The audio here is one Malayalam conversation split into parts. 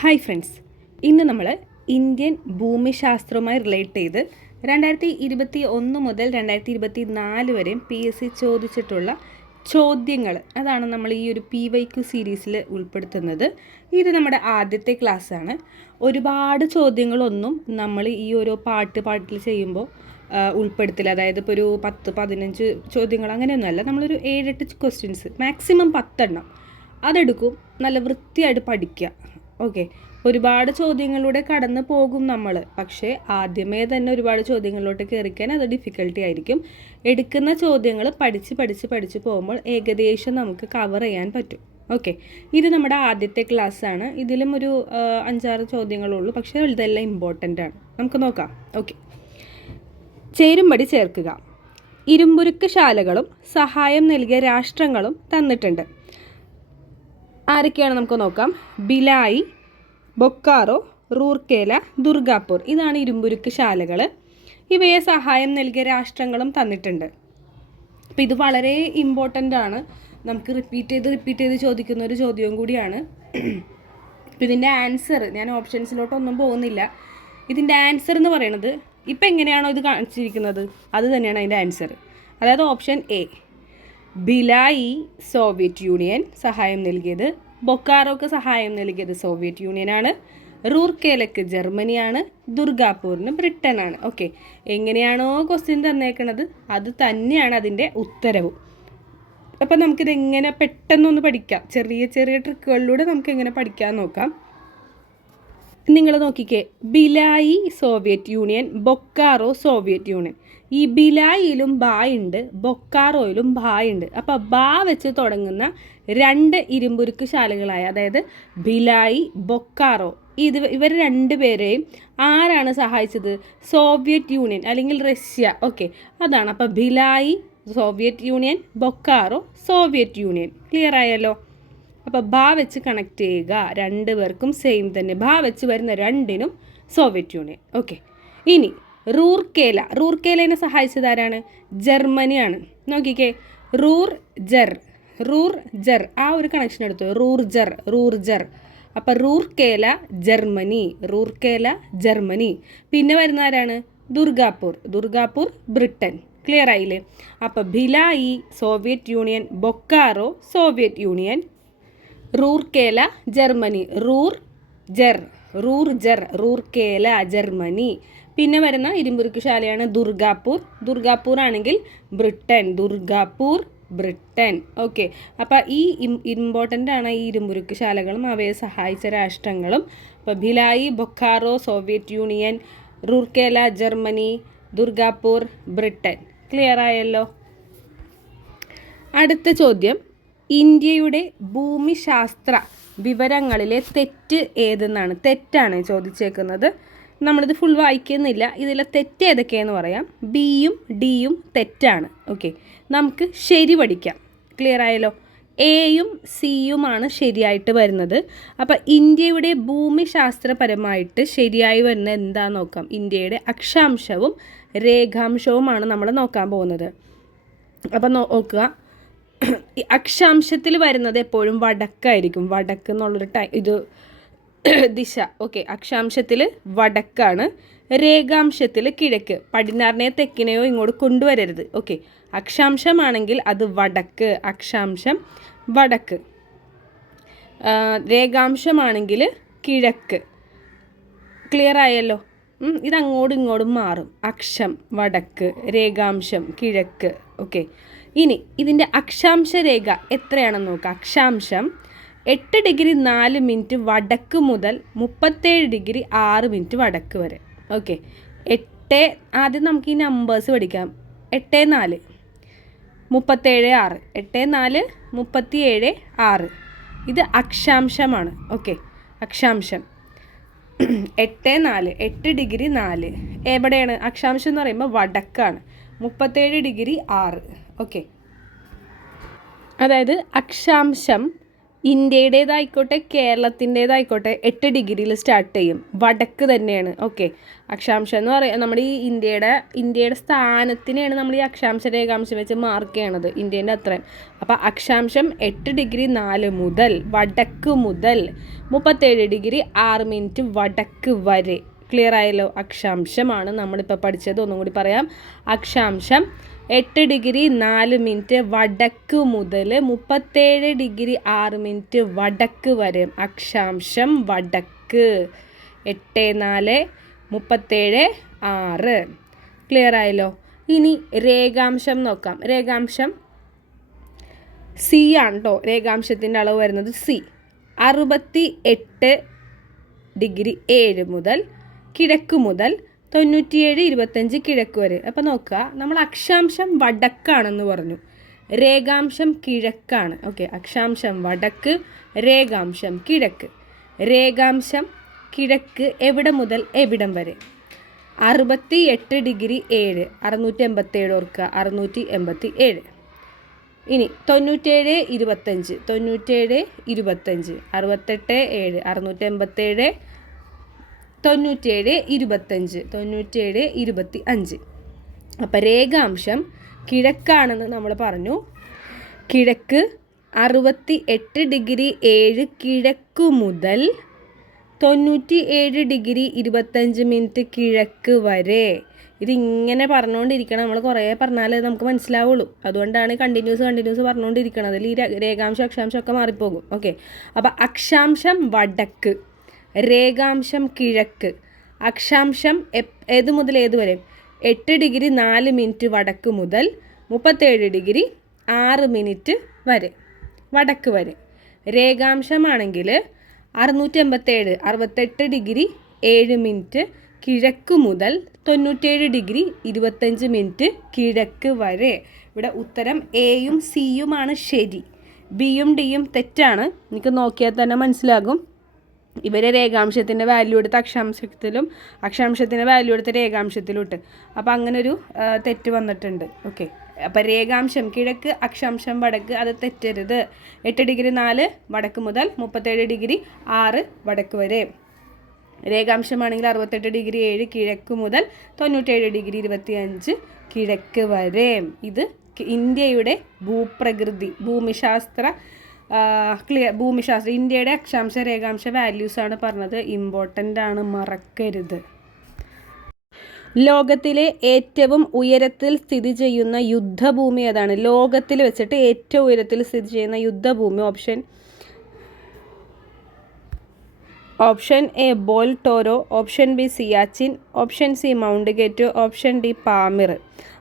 ഹായ് ഫ്രണ്ട്സ്, ഇന്ന് നമ്മൾ ഇന്ത്യൻ ഭൂമിശാസ്ത്രവുമായി റിലേറ്റ് ചെയ്ത് 2021 മുതൽ 2024 വരെ PSC ചോദിച്ചിട്ടുള്ള ചോദ്യങ്ങൾ അതാണ് നമ്മൾ ഈ ഒരു PYQ സീരീസിൽ ഉൾപ്പെടുത്തുന്നത്. ഇത് നമ്മുടെ ആദ്യത്തെ ക്ലാസ്സാണ്. ഒരുപാട് ചോദ്യങ്ങളൊന്നും നമ്മൾ ഈ ഓരോ പാട്ടിൽ ചെയ്യുമ്പോൾ ഉൾപ്പെടുത്തില്ല. അതായത് ഇപ്പോൾ ഒരു 10-15 ചോദ്യങ്ങൾ അങ്ങനെയൊന്നുമല്ല. നമ്മളൊരു 7-8 ക്വസ്റ്റ്യൻസ്, മാക്സിമം 10 എണ്ണം അതെടുക്കും. നല്ല വൃത്തിയായിട്ട് പഠിക്കുക. ഓക്കെ, ഒരുപാട് ചോദ്യങ്ങളിലൂടെ കടന്നു പോകും നമ്മൾ. പക്ഷേ ആദ്യമേ തന്നെ ഒരുപാട് ചോദ്യങ്ങളിലോട്ട് കയറിക്കാൻ അത് ഡിഫിക്കൽട്ടി ആയിരിക്കും. എടുക്കുന്ന ചോദ്യങ്ങൾ പഠിച്ച് പോകുമ്പോൾ ഏകദേശം നമുക്ക് കവർ ചെയ്യാൻ പറ്റും. ഓക്കെ, ഇത് നമ്മുടെ ആദ്യത്തെ ക്ലാസ്സാണ്. ഇതിലും ഒരു 5-6 ചോദ്യങ്ങളുള്ളൂ, പക്ഷേ ഇതെല്ലാം ഇമ്പോർട്ടൻ്റ് ആണ്. നമുക്ക് നോക്കാം. ഓക്കെ, ചേരുംപടി ചേർക്കുക. ഇരുമ്പുരുക്ക് ശാലകളും സഹായം നൽകിയ രാഷ്ട്രങ്ങളും തന്നിട്ടുണ്ട്. ആരൊക്കെയാണ് നമുക്ക് നോക്കാം. ഭിലായി, ബൊക്കാറോ, റൂർക്കേല, ദുർഗാപൂർ. ഇതാണ് ഇരുമ്പുരുക്ക് ശാലകൾ. ഇവയെ സഹായം നൽകിയ രാഷ്ട്രങ്ങളും തന്നിട്ടുണ്ട്. അപ്പോൾ ഇത് വളരെ ഇമ്പോർട്ടൻ്റ് ആണ്. നമുക്ക് റിപ്പീറ്റ് ചെയ്ത് ചോദിക്കുന്ന ഒരു ചോദ്യവും കൂടിയാണ്. അപ്പോൾ ഇതിൻ്റെ ആൻസർ ഞാൻ ഓപ്ഷൻസിലോട്ടൊന്നും പോകുന്നില്ല. ഇതിൻ്റെ ആൻസർ എന്ന് പറയുന്നത് ഇപ്പം എങ്ങനെയാണോ ഇത് കാണിച്ചിരിക്കുന്നത് അത് തന്നെയാണ് അതിൻ്റെ ആൻസർ. അതായത് option A, Bhilai Soviet union സഹായം നൽകിയത്, ബൊക്കാറോക്ക് സഹായം നൽകിയത് സോവിയറ്റ് യൂണിയനാണ്, റൂർക്കേലക്ക് ജർമ്മനിയാണ്, ദുർഗാപൂരിന് ബ്രിട്ടനാണ്. ഓക്കെ, എങ്ങനെയാണോ ക്വസ്റ്റ്യൻ തന്നേക്കുന്നത് അത് തന്നെയാണ് അതിൻ്റെ ഉത്തരവും. അപ്പം നമുക്കിത് എങ്ങനെ പെട്ടെന്നൊന്ന് പഠിക്കാം. ചെറിയ ട്രിക്കുകളിലൂടെ നമുക്ക് എങ്ങനെ പഠിക്കാൻ നോക്കാം. നിങ്ങൾ നോക്കിക്കേ, Bhilai Soviet union, Bokaro Soviet union. ഈ ഭിലായിലും ബായുണ്ട്, ബൊക്കാറോയിലും ബായുണ്ട്. അപ്പോൾ ബാ വെച്ച് തുടങ്ങുന്ന 2 ഇരുമ്പുരുക്ക് ശാലകളായ, അതായത് ഭിലായി, ബൊക്കാറോ, ഇവർ 2 പേരെയും ആരാണ് സഹായിച്ചത്? സോവിയറ്റ് യൂണിയൻ അല്ലെങ്കിൽ റഷ്യ. ഓക്കെ, അതാണ്. അപ്പോൾ Bhilai Soviet union, Bokaro Soviet union. Clear ആയല്ലോ? അപ്പോൾ ബാ വെച്ച് കണക്ട് ചെയ്യുക. 2 പേർക്കും സെയിം തന്നെ. ബാ വെച്ച് വരുന്ന 2നും സോവിയറ്റ് യൂണിയൻ. ഓക്കെ, ഇനി റൂർക്കേലനെ സഹായിച്ചത് ആരാണ്? ജർമ്മനിയാണ്. നോക്കിക്കേ, റൂർ ജർ ആ ഒരു കണക്ഷൻ എടുത്തു. റൂർജർ. അപ്പോൾ റൂർക്കേല ജർമ്മനി. പിന്നെ വരുന്ന ആരാണ്? ദുർഗാപൂർ ബ്രിട്ടൻ. ക്ലിയർ ആയില്ലേ? അപ്പോൾ Bhilai Soviet union, Bokaro Soviet union, Rourkela Germany, Rourkela Germany. പിന്നെ വരുന്ന ഇരുമ്പുരുക്ക് ശാലയാണ് ദുർഗാപൂർ ആണെങ്കിൽ ബ്രിട്ടൻ. ഓക്കെ, അപ്പോൾ ഈ ഇമ്പോർട്ടൻ്റ് ആണ് ഈ ഇരുമ്പുരുക്ക് ശാലകളും അവയെ സഹായിച്ച രാഷ്ട്രങ്ങളും. അപ്പോൾ Bhilai, Bokaro Soviet union, Rourkela Germany, Durgapur Britain. Clear ആയല്ലോ? അടുത്ത ചോദ്യം, ഇന്ത്യയുടെ ഭൂമിശാസ്ത്ര വിവരങ്ങളിലെ തെറ്റ് ഏതെന്നാണ്. തെറ്റാണ് ചോദിച്ചേക്കുന്നത്. നമ്മളിത് ഫുൾ വായിക്കുന്നില്ല. ഇതിലെ തെറ്റ് ഏതൊക്കെയെന്ന് പറയാം. ബിയും ഡിയും തെറ്റാണ്. ഓക്കെ, നമുക്ക് ശരി പഠിക്കാം. ക്ലിയർ ആയല്ലോ? എയും സിയുമാണ് ശരിയായിട്ട് വരുന്നത്. അപ്പോൾ ഇന്ത്യയുടെ ഭൂമിശാസ്ത്രപരമായിട്ട് ശരിയായി വരുന്നത് എന്താണെന്ന് നോക്കാം. ഇന്ത്യയുടെ അക്ഷാംശവും രേഖാംശവുമാണ് നമ്മൾ നോക്കാൻ പോകുന്നത്. അപ്പം നോക്കുക, അക്ഷാംശത്തിൽ വരുന്നത് എപ്പോഴും വടക്കായിരിക്കും. വടക്ക് എന്നുള്ളൊരു ദിശ. ഓക്കെ, അക്ഷാംശത്തിൽ വടക്കാണ്. രേഖാംശത്തിൽ കിഴക്ക്. പടിഞ്ഞാറിനെയോ തെക്കിനെയോ ഇങ്ങോട്ട് കൊണ്ടുവരരുത്. ഓക്കെ, അക്ഷാംശമാണെങ്കിൽ അത് വടക്ക്, അക്ഷാംശം വടക്ക്. രേഖാംശമാണെങ്കിൽ കിഴക്ക്. ക്ലിയർ ആയല്ലോ? ഇതങ്ങോട്ടും ഇങ്ങോട്ടും മാറും. അക്ഷം വടക്ക്, രേഖാംശം കിഴക്ക്. ഓക്കെ, ഇനി ഇതിൻ്റെ അക്ഷാംശ രേഖ എത്രയാണെന്ന് നോക്കാം. അക്ഷാംശം 8 ഡിഗ്രി 4 മിനിറ്റ് വടക്ക് മുതൽ 37 ഡിഗ്രി 6 മിനിറ്റ് വടക്ക് വരെ. ഓക്കെ, ആദ്യം നമുക്ക് ഈ നമ്പേഴ്സ് പഠിക്കാം. 8, 4, 37, 6. 8, 4, 37, 6. ഇത് അക്ഷാംശമാണ്. Okay, അക്ഷാംശം 8, 4, 8 degree 4. എവിടെയാണ് അക്ഷാംശം എന്ന് പറയുമ്പോൾ? വടക്കാണ്. 37 ഡിഗ്രി 6. ഓക്കെ, അതായത് അക്ഷാംശം ഇന്ത്യയുടേതായിക്കോട്ടെ കേരളത്തിൻ്റേതായിക്കോട്ടെ 8 ഡിഗ്രിയിൽ സ്റ്റാർട്ട് ചെയ്യും. വടക്ക് തന്നെയാണ്. ഓക്കെ, അക്ഷാംശം എന്ന് പറയുക നമ്മുടെ ഈ ഇന്ത്യയുടെ സ്ഥാനത്തിനെയാണ് നമ്മൾ ഈ അക്ഷാംശ രേഖാംശം വെച്ച് മാർക്ക് ചെയ്യണത്, ഇന്ത്യേൻ്റെ അത്രയും. അപ്പോൾ അക്ഷാംശം 8 ഡിഗ്രി 4 മുതൽ വടക്ക് മുതൽ 37 ഡിഗ്രി 6 മിനിറ്റ് വടക്ക് വരെ. ക്ലിയർ ആയല്ലോ? അക്ഷാംശമാണ് നമ്മളിപ്പോൾ പഠിച്ചത്. ഒന്നും കൂടി പറയാം. അക്ഷാംശം 8 ഡിഗ്രി 4 മിനിറ്റ് വടക്ക് മുതൽ 37 ഡിഗ്രി 6 മിനിറ്റ് വടക്ക് വരെ. അക്ഷാംശം വടക്ക് 8, 4, 37, 6. ക്ലിയർ ആയല്ലോ? ഇനി രേഖാംശം നോക്കാം. രേഖാംശം സി ആണ് കേട്ടോ. രേഖാംശത്തിൻ്റെ അളവ് വരുന്നത് സി. 68 ഡിഗ്രി 7 മുതൽ കിഴക്ക് മുതൽ 97, 25 കിഴക്ക് വരെ. അപ്പോൾ നോക്കുക, നമ്മൾ അക്ഷാംശം വടക്കാണെന്ന് പറഞ്ഞു, രേഖാംശം കിഴക്കാണ്. ഓക്കെ, അക്ഷാംശം വടക്ക്, രേഖാംശം കിഴക്ക്. രേഖാംശം കിഴക്ക് എവിടെ മുതൽ എവിടം വരെ? 68 ഡിഗ്രി 7, 687 ഓർക്കുക, 687. ഇനി 97, 25, 97, 25, 68, 7, 687, 97, 25, 97, 25. അപ്പം രേഖാംശം കിഴക്കാണെന്ന് നമ്മൾ പറഞ്ഞു. കിഴക്ക് 68 ഡിഗ്രി 7 കിഴക്ക് മുതൽ 97 ഡിഗ്രി 25 മിനിറ്റ് കിഴക്ക് വരെ. ഇതിങ്ങനെ പറഞ്ഞുകൊണ്ടിരിക്കണം. നമ്മൾ കുറേ പറഞ്ഞാലേ നമുക്ക് മനസ്സിലാവുള്ളൂ. അതുകൊണ്ടാണ് കണ്ടിന്യൂസ് പറഞ്ഞുകൊണ്ടിരിക്കണം. അതിൽ ഈ രേഖാംശം അക്ഷാംശം ഒക്കെ മാറിപ്പോകും. ഓക്കെ, അപ്പോൾ അക്ഷാംശം വടക്ക്, രേഖാംശം കിഴക്ക്. അക്ഷാംശം ഏത് മുതൽ ഏത് വരെ? 8 ഡിഗ്രി 4 മിനിറ്റ് വടക്ക് മുതൽ 37 ഡിഗ്രി 6 മിനിറ്റ് വരെ, വടക്ക് വരെ. രേഖാംശമാണെങ്കിൽ 687, 68 ഡിഗ്രി 7 മിനിറ്റ് കിഴക്ക് മുതൽ 97 ഡിഗ്രി 25 മിനിറ്റ് കിഴക്ക് വരെ. ഇവിടെ ഉത്തരം എയും സിയുമാണ് ശരി, ബിയും ഡിയും തെറ്റാണ്. എനിക്ക് നോക്കിയാൽ തന്നെ മനസ്സിലാകും. ഇവരെ രേഖാംശത്തിൻ്റെ വാല്യൂ എടുത്ത് അക്ഷാംശത്തിലും അക്ഷാംശത്തിൻ്റെ വാല്യൂ എടുത്ത് രേഖാംശത്തിലും ഇട്ട്. അപ്പോൾ അങ്ങനൊരു തെറ്റ് വന്നിട്ടുണ്ട്. ഓക്കെ, അപ്പോൾ രേഖാംശം കിഴക്ക്, അക്ഷാംശം വടക്ക്, അത് തെറ്റരുത്. 8 ഡിഗ്രി 4 വടക്ക് മുതൽ 37 ഡിഗ്രി 6 വടക്ക് വരെ. രേഖാംശമാണെങ്കിൽ 68 ഡിഗ്രി 7 കിഴക്ക് മുതൽ 97 ഡിഗ്രി 25 കിഴക്ക് വരെ. ഇത് ഇന്ത്യയുടെ ഭൂപ്രകൃതി, ഭൂമിശാസ്ത്രം, ഇന്ത്യയുടെ അക്ഷാംശ രേഖാംശ വാല്യൂസാണ് പറഞ്ഞത്. ഇമ്പോർട്ടൻ്റ് ആണ്, മറക്കരുത്. ലോകത്തിലെ ഏറ്റവും ഉയരത്തിൽ സ്ഥിതി ചെയ്യുന്ന യുദ്ധഭൂമി ഏതാണ്? ലോകത്തിൽ വെച്ചിട്ട് ഏറ്റവും ഉയരത്തിൽ സ്ഥിതി ചെയ്യുന്ന യുദ്ധഭൂമി. Option A Baltoro, option B Siachen, option C mount ഗെറ്റോ, ഓപ്ഷൻ ഡി പാമിർ.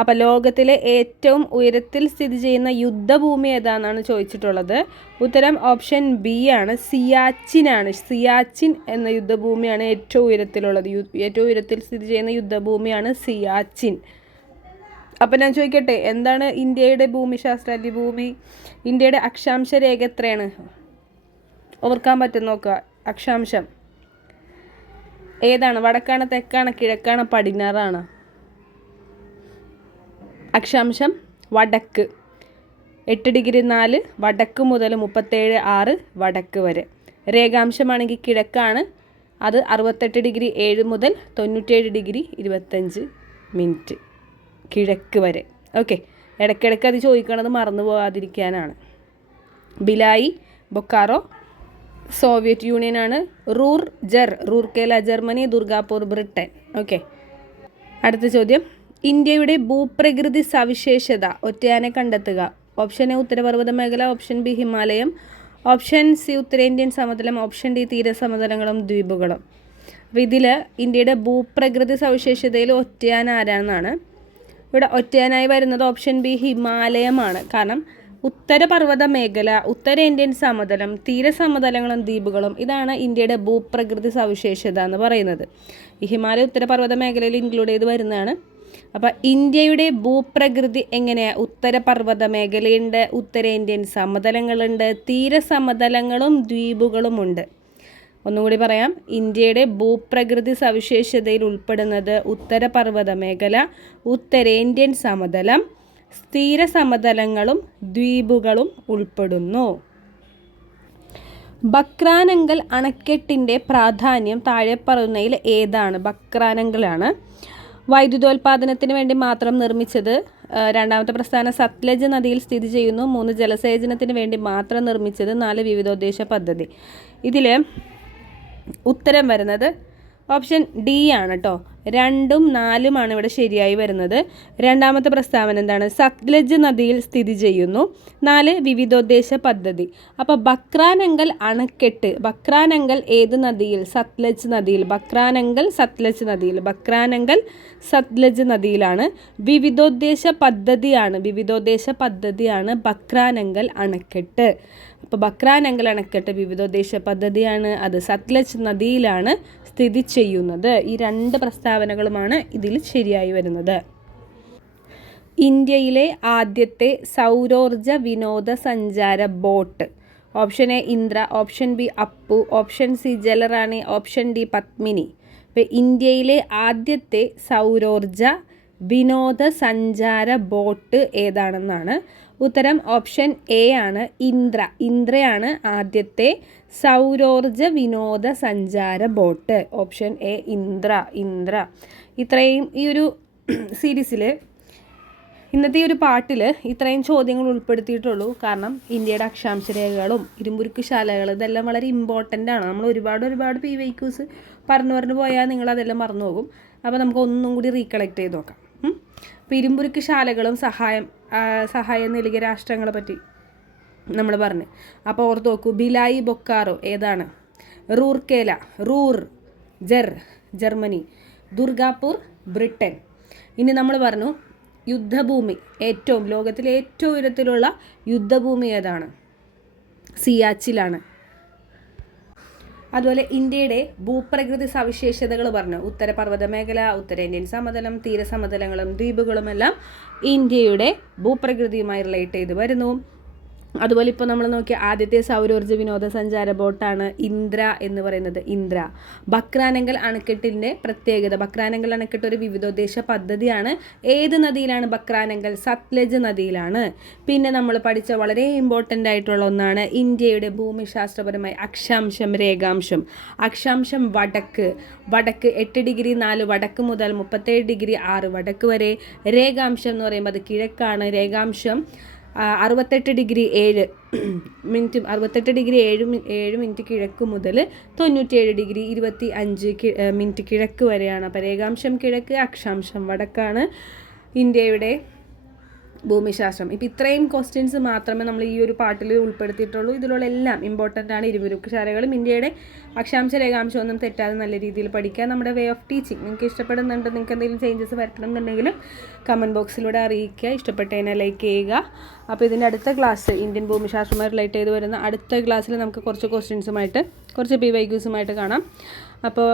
അപ്പോൾ ലോകത്തിലെ ഏറ്റവും ഉയരത്തിൽ സ്ഥിതി ചെയ്യുന്ന യുദ്ധഭൂമി ഏതാണെന്നാണ് ചോദിച്ചിട്ടുള്ളത്. ഉത്തരം ഓപ്ഷൻ ബി ആണ്, സിയാച്ചിനാണ്. സിയാച്ചിൻ എന്ന യുദ്ധഭൂമിയാണ് ഏറ്റവും ഉയരത്തിലുള്ളത്. ഏറ്റവും ഉയരത്തിൽ സ്ഥിതി ചെയ്യുന്ന യുദ്ധഭൂമിയാണ് സിയാച്ചിൻ. അപ്പം ഞാൻ ചോദിക്കട്ടെ, എന്താണ് ഇന്ത്യയുടെ ഭൂമിശാസ്ത്ര അല്ലെങ്കിൽ ഇന്ത്യയുടെ അക്ഷാംശ രേഖ എത്രയാണ്? ഓർക്കാൻ പറ്റും, നോക്കുക. അക്ഷാംശം ഏതാണ്? വടക്കാണ്, തെക്കാണ്, കിഴക്കാണ്, പടിഞ്ഞാറാണ്? അക്ഷാംശം വടക്ക്, 8 ഡിഗ്രി 4 വടക്ക് മുതൽ 37, 6 വടക്ക് വരെ. രേഖാംശമാണെങ്കിൽ കിഴക്കാണ്, അത് 68 ഡിഗ്രി 7 മുതൽ 97 ഡിഗ്രി 25 മിനിറ്റ് കിഴക്ക് വരെ. ഓക്കെ, ഇടയ്ക്കിടയ്ക്ക് അത് ചോദിക്കണത് മറന്നു പോകാതിരിക്കാനാണ്. ബിലായി ബൊക്കാറോ സോവിയറ്റ് യൂണിയനാണ്. Rourkela Germany, Durgapur Britain. Okay, അടുത്ത ചോദ്യം. ഇന്ത്യയുടെ ഭൂപ്രകൃതി സവിശേഷത ഒറ്റയാനെ കണ്ടെത്തുക. ഓപ്ഷൻ എ ഉത്തരപർവ്വത മേഖല, ഓപ്ഷൻ ബി ഹിമാലയം, ഓപ്ഷൻ സി ഉത്തരേന്ത്യൻ സമതലം, ഓപ്ഷൻ ഡി തീരസമതലങ്ങളും ദ്വീപുകളും. അപ്പോൾ ഇതിൽ ഇന്ത്യയുടെ ഭൂപ്രകൃതി സവിശേഷതയിൽ ഒറ്റയാൻ ആരാണെന്നാണ്. ഇവിടെ ഒറ്റയാനായി വരുന്നത് ഓപ്ഷൻ ബി ഹിമാലയമാണ്. കാരണം ഉത്തരപർവ്വത മേഖല, ഉത്തരേന്ത്യൻ സമതലം, തീരസമതലങ്ങളും ദ്വീപുകളും, ഇതാണ് ഇന്ത്യയുടെ ഭൂപ്രകൃതി സവിശേഷത എന്ന് പറയുന്നത്. ഈ ഹിമാലയ ഉത്തരപർവ്വത മേഖലയിൽ ഇൻക്ലൂഡ് ചെയ്ത് വരുന്നതാണ്. അപ്പോൾ ഇന്ത്യയുടെ ഭൂപ്രകൃതി എങ്ങനെയാണ്? ഉത്തരപർവ്വത മേഖലയുണ്ട്, ഉത്തരേന്ത്യൻ സമതലങ്ങളുണ്ട്, തീരസമതലങ്ങളും ദ്വീപുകളുമുണ്ട്. ഒന്നുകൂടി പറയാം. ഇന്ത്യയുടെ ഭൂപ്രകൃതി സവിശേഷതയിൽ ഉൾപ്പെടുന്നത് ഉത്തരപർവ്വത മേഖല, ഉത്തരേന്ത്യൻ സമതലം, തീരസമതലങ്ങളും ദ്വീപുകളും ഉൾപ്പെടുന്നു. ബക്രാനങ്കൽ അണക്കെട്ടിൻ്റെ പ്രാധാന്യം താഴെ പറയുന്നതിൽ ഏതാണ്? ബക്രാനങ്കലാണ്. വൈദ്യുതോൽപാദനത്തിന് വേണ്ടി മാത്രം നിർമ്മിച്ചത്. രണ്ടാമത്തെ പ്രസ്ഥാനം സത്ലജ് നദിയിൽ സ്ഥിതി ചെയ്യുന്നു. 3 ജലസേചനത്തിന് വേണ്ടി മാത്രം നിർമ്മിച്ചത്. 4 വിവിധോദ്ദേശ പദ്ധതി. ഇതിൽ ഉത്തരം വരുന്നത് ഓപ്ഷൻ ഡി ആണ് കേട്ടോ. 2ഉം 4ഉമാണ് ഇവിടെ ശരിയായി വരുന്നത്. രണ്ടാമത്തെ പ്രസ്താവന എന്താണ്? സത്ലജ് നദിയിൽ സ്ഥിതി ചെയ്യുന്നു. 4 വിവിധോദ്ദേശ പദ്ധതി. അപ്പോൾ ബക്രാനങ്കൽ അണക്കെട്ട്, ബക്രാനങ്കൽ ഏത് നദിയിൽ? സത്ലജ് നദിയിൽ. ബക്രാനങ്കൽ സത്ലജ് നദിയിൽ. ബക്രാനങ്കൽ സത്ലജ് നദിയിലാണ്. വിവിധോദ്ദേശ പദ്ധതിയാണ് ബക്രാനങ്കൽ അണക്കെട്ട്. അപ്പോൾ ബക്രാനങ്കൽ അണക്കെട്ട് വിവിധോദ്ദേശ പദ്ധതിയാണ്. അത് സത്ലജ് നദിയിലാണ് സ്ഥിതി ചെയ്യുന്നത്. ഈ 2 പ്രസ്താവനകളുമാണ് ഇതിൽ ശരിയായി വരുന്നത്. ഇന്ത്യയിലെ ആദ്യത്തെ സൗരോർജ വിനോദസഞ്ചാര boat. Option A Indra, option B Appu, option C ജലറാണി, option D Padmini. ഇപ്പോൾ ഇന്ത്യയിലെ ആദ്യത്തെ സൗരോർജ വിനോദസഞ്ചാര ബോട്ട് ഏതാണെന്നാണ് ഉത്തരം. ഓപ്ഷൻ എ ആണ് ഇന്ദ്ര. ഇന്ദ്രയാണ് ആദ്യത്തെ സൗരോർജ വിനോദസഞ്ചാര ബോട്ട്. ഓപ്ഷൻ എ ഇന്ദ്ര. ഇത്രയും ഈ ഒരു സീരീസിൽ, ഇന്നത്തെ ഈ ഒരു പാട്ടിൽ ഇത്രയും ചോദ്യങ്ങൾ ഉൾപ്പെടുത്തിയിട്ടുള്ളൂ. കാരണം ഇന്ത്യയുടെ അക്ഷാംശ രേഖകളും ഇരുമ്പുരുക്ക് ശാലകൾ ഇതെല്ലാം വളരെ ഇമ്പോർട്ടൻ്റ് ആണ്. നമ്മൾ ഒരുപാട് PYQs പറഞ്ഞു പോയാൽ നിങ്ങളതെല്ലാം മറന്നു പോകും. അപ്പോൾ നമുക്ക് ഒന്നും കൂടി റീകളക്ട് ചെയ്ത് നോക്കാം. അപ്പോൾ ഇരുമ്പുരുക്ക് ശാലകളും സഹായം നൽകിയ രാഷ്ട്രങ്ങളെ പറ്റി നമ്മൾ പറഞ്ഞു. അപ്പോൾ ഓർത്ത് നോക്കൂ, ഭിലായി ബൊക്കാറോ ഏതാണ്? Rourkela, Germany, Durgapur Britain. ഇനി നമ്മൾ പറഞ്ഞു യുദ്ധഭൂമി, ലോകത്തിലെ ഏറ്റവും ഉയരത്തിലുള്ള യുദ്ധഭൂമി ഏതാണ്? സിയാച്ചിലാണ്. അതുപോലെ ഇന്ത്യയുടെ ഭൂപ്രകൃതി സവിശേഷതകൾ പറഞ്ഞു. ഉത്തരപർവ്വത മേഖല, ഉത്തരേന്ത്യൻ സമതലം, തീരസമതലങ്ങളും ദ്വീപുകളുമെല്ലാം ഇന്ത്യയുടെ ഭൂപ്രകൃതിയുമായി റിലേറ്റ് ചെയ്ത് വരുന്നു. അതുപോലെ ഇപ്പോൾ നമ്മൾ നോക്കിയ ആദ്യത്തെ സൗരോർജ്ജ വിനോദസഞ്ചാര ബോട്ടാണ് ഇന്ദ്ര എന്ന് പറയുന്നത്. ഇന്ദ്ര. ബക്രാനങ്കൽ അണക്കെട്ടിൻ്റെ പ്രത്യേകത, ബക്രാനങ്കൽ അണക്കെട്ട് ഒരു വിവിധോദ്ദേശ പദ്ധതിയാണ്. ഏത് നദിയിലാണ് ബക്രാനങ്കൽ? സത്ലജ് നദിയിലാണ്. പിന്നെ നമ്മൾ പഠിച്ച വളരെ ഇമ്പോർട്ടൻ്റ് ആയിട്ടുള്ള ഒന്നാണ് ഇന്ത്യയുടെ ഭൂമിശാസ്ത്രപരമായി അക്ഷാംശം, രേഖാംശം. അക്ഷാംശം വടക്ക് 8°4 വടക്ക് മുതൽ 37°6 വടക്ക് വരെ. രേഖാംശം എന്ന് പറയുമ്പോൾ അത് കിഴക്കാണ്. രേഖാംശം 68°7 കിഴക്ക് മുതൽ 97°25 കിഴക്ക് വരെയാണ്. അപ്പോൾ രേഖാംശം കിഴക്ക്, അക്ഷാംശം വടക്കാണ് ഇന്ത്യയുടെ ഭൂമിശാസ്ത്രം. ഇപ്പോൾ ഇത്രയും ക്വസ്റ്റ്യൻസ് മാത്രമേ നമ്മൾ ഈ ഒരു പാട്ടിൽ ഉൾപ്പെടുത്തിയിട്ടുള്ളൂ. ഇതിലുള്ള എല്ലാം ഇമ്പോർട്ടൻ്റ് ആണ്. ഇരുമ്പുരുക്ക് ശാലകളും ഇന്ത്യയുടെ അക്ഷാംശ രേഖാംശം ഒന്നും തെറ്റാതെ നല്ല രീതിയിൽ പഠിക്കുക. നമ്മുടെ വേ ഓഫ് ടീച്ചിങ് നിങ്ങൾക്ക് ഇഷ്ടപ്പെടുന്നുണ്ട്, നിങ്ങൾക്ക് എന്തെങ്കിലും ചേഞ്ചസ് വരുത്തണം എന്നുണ്ടെങ്കിലും കമൻറ്റ് ബോക്സിലൂടെ അറിയിക്കുക. ഇഷ്ടപ്പെട്ടതിനെ ലൈക്ക് ചെയ്യുക. അപ്പോൾ ഇതിൻ്റെ അടുത്ത ക്ലാസ് ഇന്ത്യൻ ഭൂമിശാസ്ത്രവുമായി റിലേറ്റ് ചെയ്ത് വരുന്ന അടുത്ത ക്ലാസ്സിൽ നമുക്ക് കുറച്ച് ക്വസ്റ്റ്യൻസുമായിട്ട്, കുറച്ച് PYQസുമായിട്ട് കാണാം. അപ്പോൾ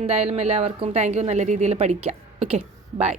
എന്തായാലും എല്ലാവർക്കും താങ്ക് യു. നല്ല രീതിയിൽ പഠിക്കാം. Okay, by.